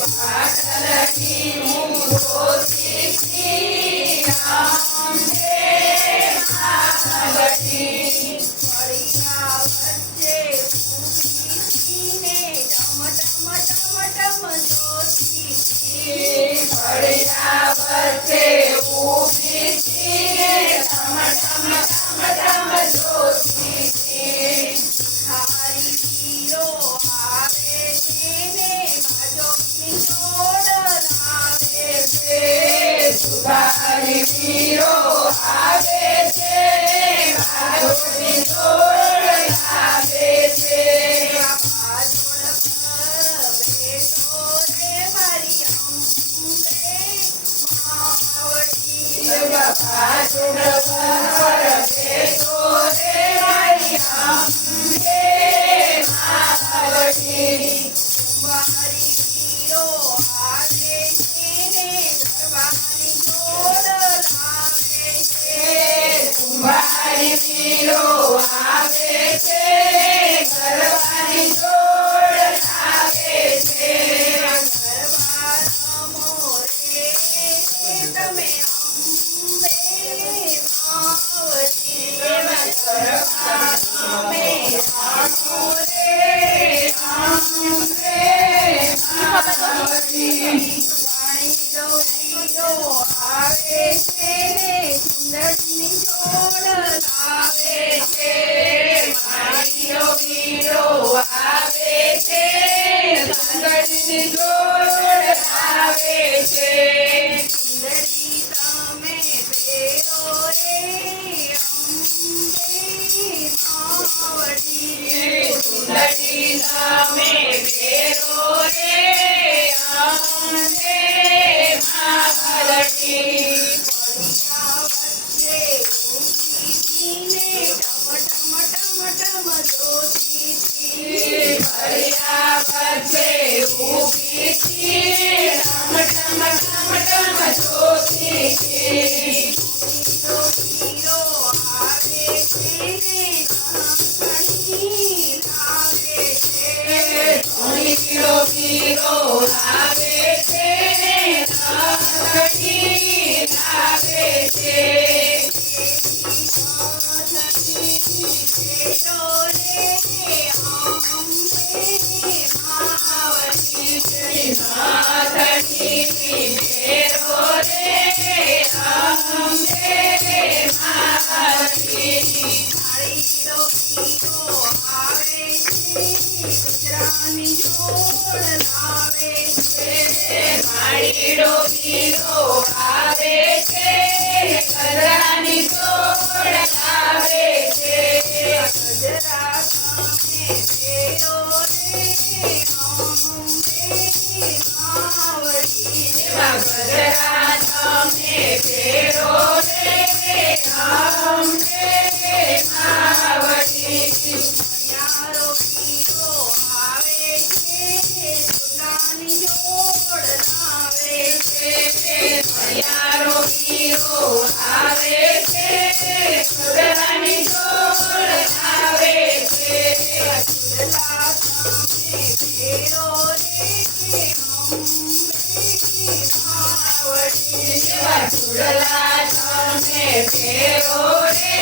પાટલની મૂળોથી શ્રી રામ જય મહાવતી ફળિયા વચ્ચે ઊભીને ટમ ટમ ટમ ટમ જ્યોતિ ફળિયા વચ્ચે ઊભી ટમ ટમ ટમ ટમ જ્યોતિ હારી વીરો આવે છે ને બાજોની જોડ લાવે છે સુધારી વીરો આવે છે બાજોની જોડ લાવે છે બાજોડ પર બેઠો રે મારી અંબે માવડી બાજોડ પર બેઠો રે મારી અંબે માવડી કુંભારી વીરો આવે છે ને ગરબાની જોડ લાવે છે કુંભારી વીરો આવે છે ગરબાની જોડ લાવે છે ગરબા રમો રે તમે અંબે માવતી ગરબા તમે રમો રે અંબે માવતી વાણીનો વીરો આવે છે સુંદરની જોડ લાવે છે વાણીનો વીરો આવે છે સુંદરની જોડ લાવે છે સુંદરી તમે પહેરો રે અંબે માવતી સુંદરી તમે પહેરો રે અંબે માવતી ફળિયા વચ્ચે ઊભીને ટમ ટમ ટમ ટમ જ્યોતિ ફળિયા વચ્ચે ઊભી ટમ ટમ ટમ ટમ જ્યોતિ વીરો આવે છે ને ઘણી લાવે છે વીરો આવે છે ને ઘણી લાવે છે ફેરો રે અંબે માવતી નાથની ફેરો રે અંબે માવતી કાળીનો વીરો આવે છે ગુજરાની જોડ લાવે છે કાળીનો વીરો આવે છે ગજરાની જોડ લાવે છે ગજરા તમે ફેરો રે અંબે માવતી ગજરા તમે ફેરો રે અંબે માવતી યારો વીરો આવે છે સુદાની જોડ લાવે છે યારો વીરો આવે છે સુદાની જોડ લાવે છે સુદલા તમે ફેરો રે અંબે માવતી સુદલા તમે ફેરો રે